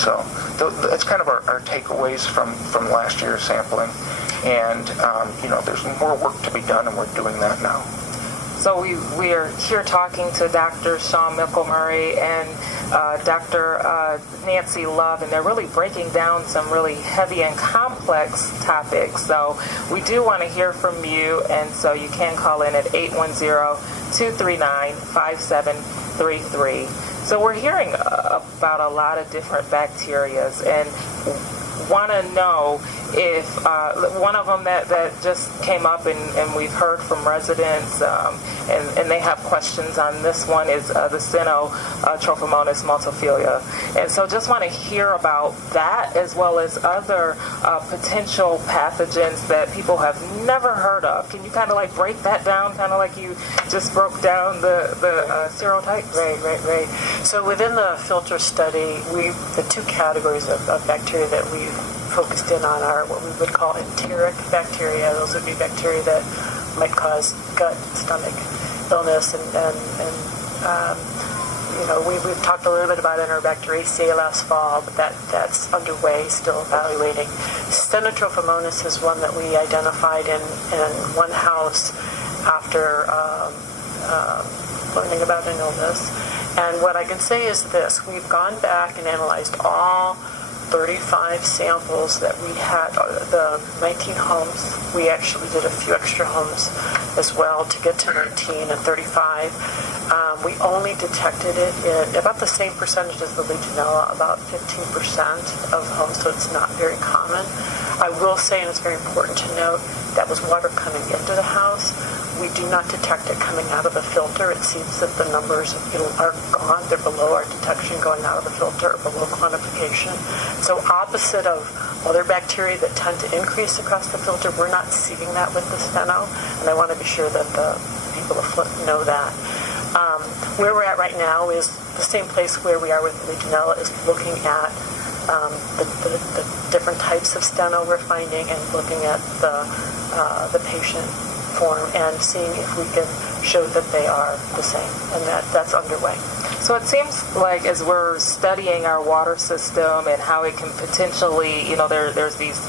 So that's kind of our takeaways from last year's sampling. And, there's more work to be done, and we're doing that now. So we are here talking to Dr. Sean Mickle-Murray and Dr. Nancy Love, and they're really breaking down some really heavy and complex topics. So we do want to hear from you, and so you can call in at 810-239-5733. So we're hearing about a lot of different bacterias, and want to know if one of them that just came up and we've heard from residents and they have questions on this one is the Trophomonas multifida. And so just want to hear about that as well as other potential pathogens that people have never heard of. Can you kind of like break that down, kind of like you just broke down the serotypes? Right. So within the filter study, the two categories of bacteria that we've focused in on are what we would call enteric bacteria. Those would be bacteria that might cause gut, stomach illness, and we've talked a little bit about Enterobacteriaceae last fall, but that's underway, still evaluating. Stenotrophomonas is one that we identified in one house after learning about an illness. And what I can say is this: we've gone back and analyzed all 35 samples that we had, the 19 homes. We actually did a few extra homes as well to get to 19 and 35. We only detected it in about the same percentage as the Legionella, about 15% of homes, so it's not very common. I will say, and it's very important to note, that was water coming into the house. We do not detect it coming out of the filter. It seems that the numbers are gone. They're below our detection going out of the filter, or below quantification. So opposite of other bacteria that tend to increase across the filter, we're not seeing that with the steno, and I want to be sure that the people afloat know that. Where we're at right now is the same place where we are with the Legionella, is looking at the different types of steno we're finding, and looking at the patient form and seeing if we can show that they are the same, and that's underway. So it seems like as we're studying our water system and how it can potentially, there's these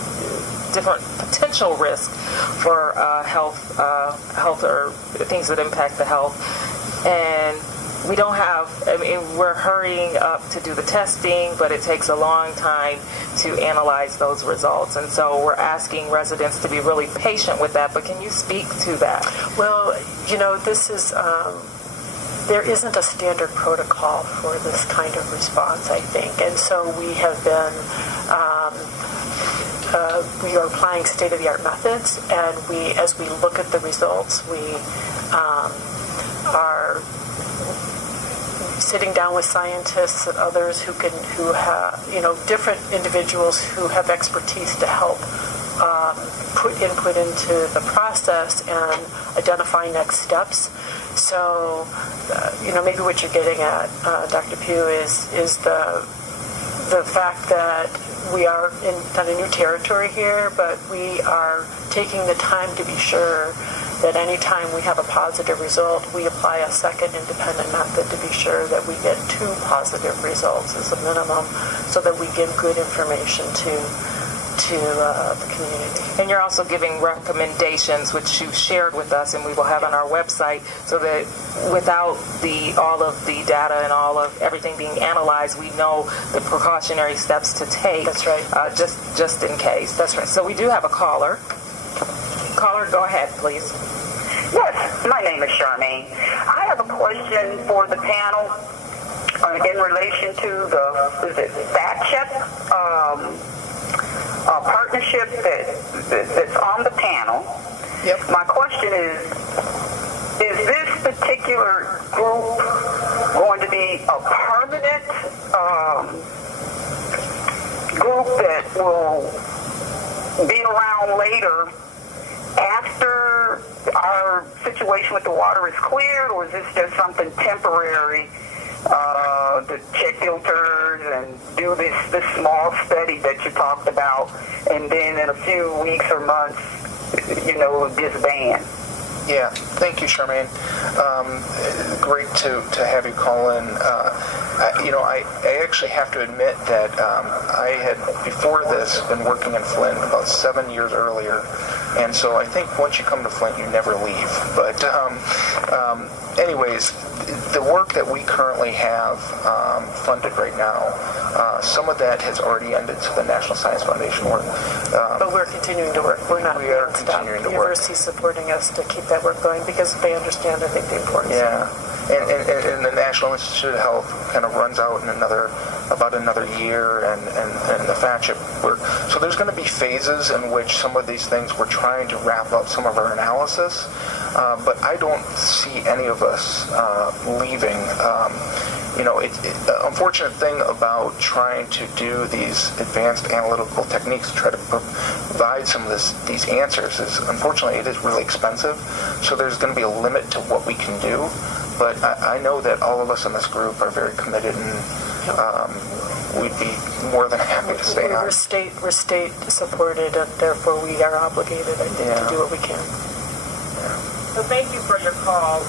different potential risks for health or things that impact the health, and we don't have, we're hurrying up to do the testing, but it takes a long time to analyze those results. And so we're asking residents to be really patient with that. But can you speak to that? Well, this is, there isn't a standard protocol for this kind of response, I think. And so we have been, we are applying state-of-the-art methods, and as we look at the results, we are sitting down with scientists and others who have, different individuals who have expertise to help put input into the process and identify next steps. So, maybe what you're getting at, Dr. Pugh, is the fact that we are in kind of new territory here, but we are taking the time to be sure that any time we have a positive result, we apply a second independent method to be sure that we get 2 positive results as a minimum, so that we give good information to the community. And you're also giving recommendations, which you shared with us, and we will have on our website, so that without all of the data and all of everything being analyzed, we know the precautionary steps to take. That's right. Just in case. That's right. So we do have a caller. Caller, go ahead, please. Yes, my name is Charmaine. I have a question for the panel in relation to the FACT-CHEP partnership that's on the panel. Yep. My question is this particular group going to be a permanent group that will be around later after our situation with the water is cleared, or is this just something temporary to check filters and do this small study that you talked about, and then in a few weeks or months, disband? Yeah, thank you, Charmaine. Great to have you call in. I actually have to admit that I had, before this, been working in Flint about 7 years earlier, and so I think once you come to Flint, you never leave. But anyways, the work that we currently have funded right now, some of that has already ended to the National Science Foundation work. But we're continuing to work. We are continuing to work. The university's supporting us to keep that work going because they understand, I think, the importance. Yeah. And the National Institute of Health kind of runs out in about another year, and the FACHIP work. So there's going to be phases in which some of these things we're trying to wrap up some of our analysis, but I don't see any of us leaving. Unfortunate thing about trying to do these advanced analytical techniques to try to provide some of these answers is, unfortunately, it is really expensive. So there's going to be a limit to what we can do. But I know that all of us in this group are very committed, and we'd be more than happy to stay on. We're state supported, and therefore we are obligated, I think, to do what we can. Yeah. So thank you for your call.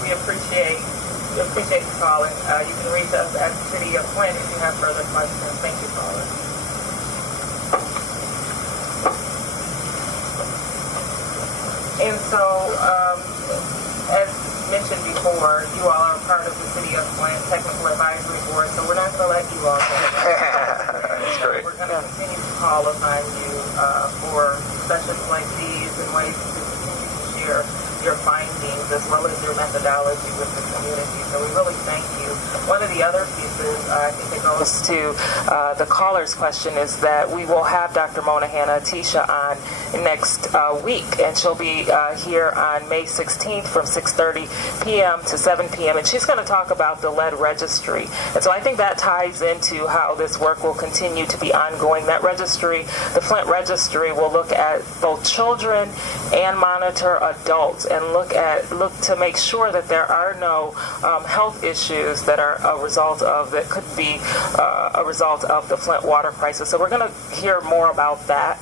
We appreciate the call, and you can reach us at the City of Flint if you have further questions. Thank you, caller. And so, as mentioned before, you all are part of the City of Flint Technical Advisory Board, so we're not going to let you all go. That's great. We're going to continue to call upon you for sessions like these and ways to continue to share your findings as well as your methodology with the community. So we really thank you. One of the other pieces, I think it goes to the caller's question, is that we will have Dr. Monahan Atisha on next week, and she'll be here on May 16th from 6:30 p.m. to 7 p.m., and she's going to talk about the lead registry. And so I think that ties into how this work will continue to be ongoing. That registry, the Flint registry, will look at both children and monitor adults, and look to make sure that there are no health issues that are that could be a result of the Flint water crisis. So we're going to hear more about that.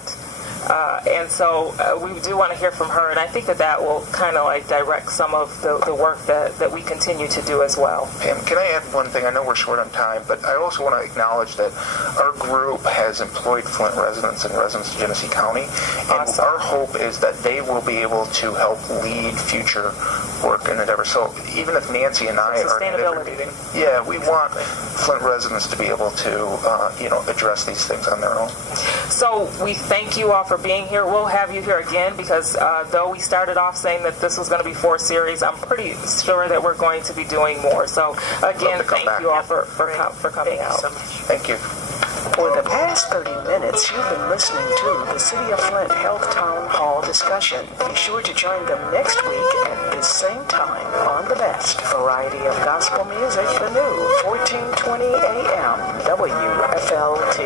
And so we do want to hear from her, and I think that will kind of like direct some of the work that we continue to do as well. Pam, can I add one thing? I know we're short on time, but I also want to acknowledge that our group has employed Flint residents and residents of Genesee County, and awesome. Our hope is that they will be able to help lead future work and endeavor. So even if Nancy and I are in a different meeting, we want Flint residents to be able to address these things on their own. So we thank you all for being here. We'll have you here again because though we started off saying that this was going to be 4 series, I'm pretty sure that we're going to be doing more. So again, thank you all for coming out. So much. Thank you. For the past 30 minutes, you've been listening to the City of Flint Health Town Hall discussion. Be sure to join them next week at this same time on the best variety of gospel music, the new 1420 AM WFLT.